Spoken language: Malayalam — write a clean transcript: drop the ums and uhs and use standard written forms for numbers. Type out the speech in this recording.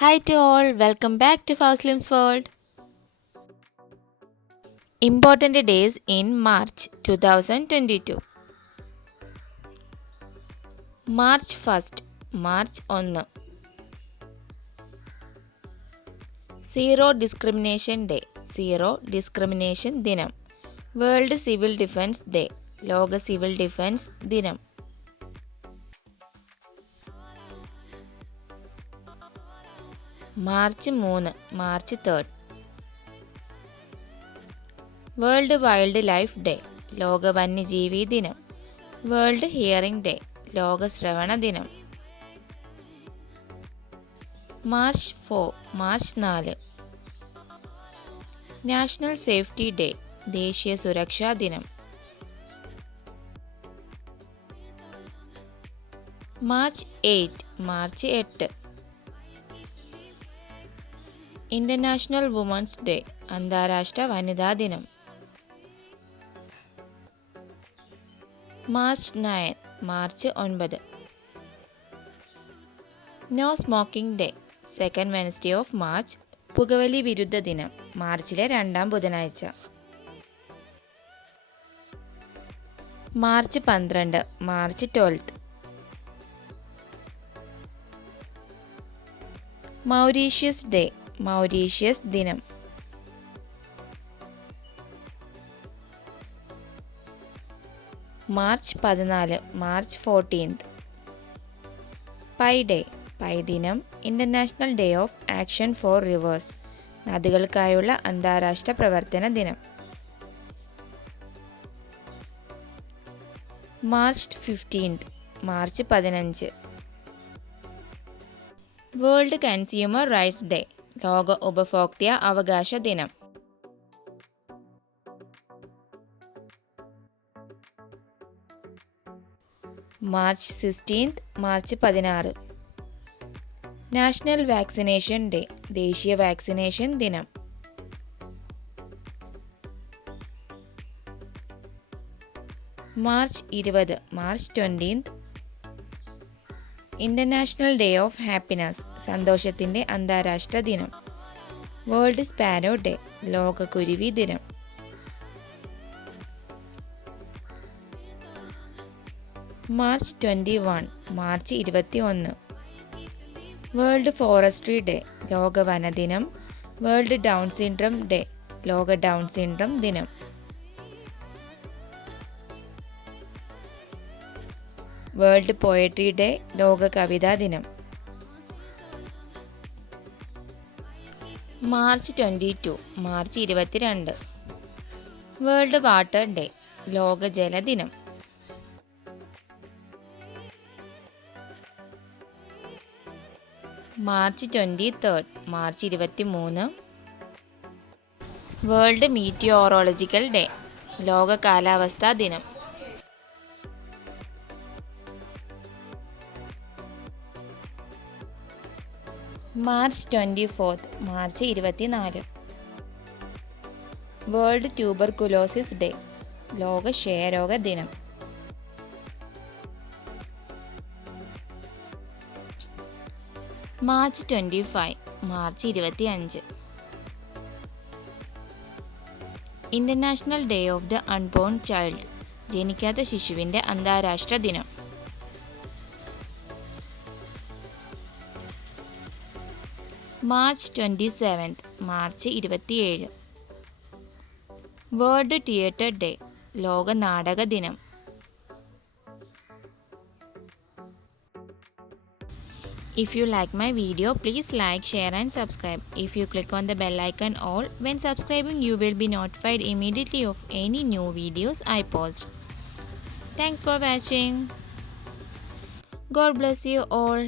Hi to all, welcome back to FouzLimz World. Important days in March 2022. March 1st, March 1. Zero Discrimination Day, Zero Discrimination Dinam. World Civil Defense Day, Loga Civil Defense Dinam. March 3 March 3. World wildlife day ലോക വന്യജീവി ദിനം. വേൾഡ് ഹിയറിംഗ് ഡേ ലോക ശ്രവണ ദിനം. March 4 March 4. National safety day ദേശീയ സുരക്ഷാ ദിനം. March 8 March 8. International women's day അന്താരാഷ്ട്ര വനിതാ ദിനം. March 9 March 9. No smoking day second Wednesday of March പുകവലി വിരുദ്ധ ദിനം മാർച്ചിലെ 2ാം ബുധനാഴ്ച. March 12 March 12. Mauritius day Mauritius ദിനം. March 14 March 14. Pi day pi ദിനം international day of action for rivers നദികൾക്കായുള്ള അന്താരാഷ്ട്ര പ്രവർത്തന ദിനം. March 15 March 15. World consumer rights day ലോക ഉപഭോക്തൃ അവകാശ ദിനം. March 16 March 16. National vaccination day ദേശീയ വാക്സിനേഷൻ ദിനം. March 20 March 20. International day of happiness സന്തോഷത്തിൻ്റെ അന്താരാഷ്ട്ര ദിനം. വേൾഡ് സ്പാരോ ഡേ ലോക കുരുവി ദിനം. March 21 March 21. World forestry day ലോക വനദിനം. വേൾഡ് ഡൗൺ സിൻഡ്രം ഡേ ലോക ഡൗൺ സിൻഡ്രം ദിനം. വേൾഡ് പോയട്രി ഡേ ലോക കവിതാ ദിനം. March 22 March 22. World water day ലോക ജലദിനം. March 23 March 23. World meteorological day ലോക കാലാവസ്ഥാ ദിനം. March 24 March 24. World tuberculosis day ലോക ക്ഷയരോഗ ദിനം. March 25 March 25. International day of the unborn child ജനിക്കാത്ത ശിശുവിൻ്റെ അന്താരാഷ്ട്ര ദിനം. March 27 March 27. World theatre day ലോക നാടക ദിനം. If you like my video, please like, share and subscribe. If you click on the bell icon all, when subscribing you will be notified immediately of any new videos I post. Thanks for watching. God bless you all.